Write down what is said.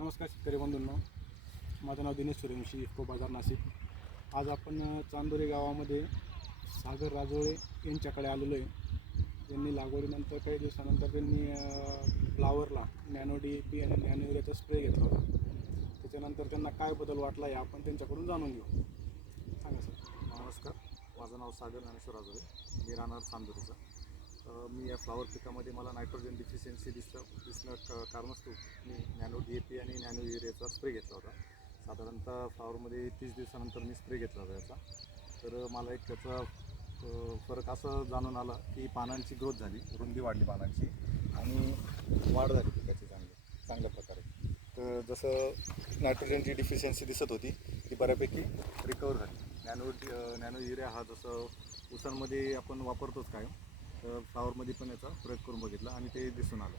नमस्कार शेतकरी बंधूंनो, माझं नाव दिनेश सूर्यवंशी, इफ्को बाजार नाशिक. आज आपण चांदोरी गावामध्ये सागर राजोळे यांच्याकडे आलेलो आहे. त्यांनी लागवडीनंतर काही दिवसानंतर त्यांनी फ्लावरला नॅनो DAP आणि नॅनो युरियाचा स्प्रे घेतला होता. त्याच्यानंतर त्यांना काय बदल वाटला आहे आपण त्यांच्याकडून जाणून घेऊ. सांगा सर. नमस्कार, माझं नाव सागर ज्ञानेश्वर राजोळे, मी राहणार चांदोरीचा. मी या फ्लावर पिकामध्ये मला नायट्रोजन डिफिशियन्सी दिसणं कारणास्तव मी नॅनो DAP आणि नॅनो युरियाचा स्प्रे घेतला होता. साधारणतः फ्लावरमध्ये 30 दिवसानंतर मी स्प्रे घेतला होता याचा. तर मला एक त्याचा फरक असं जाणून आला की पानांची ग्रोथ झाली, रुंदी वाढली पानांची आणि वाढ झाली पिकाची चांगल्या प्रकारे. तर जसं नायट्रोजनची डिफिशियन्सी दिसत होती ती बऱ्यापैकी रिकवर झाली. नॅनो युरिया हा जसं ऊसांमध्ये आपण वापरतोच कायम, तर फ्लावरमध्ये पण याचा प्रयोग करून बघितला आणि ते दिसून आलं.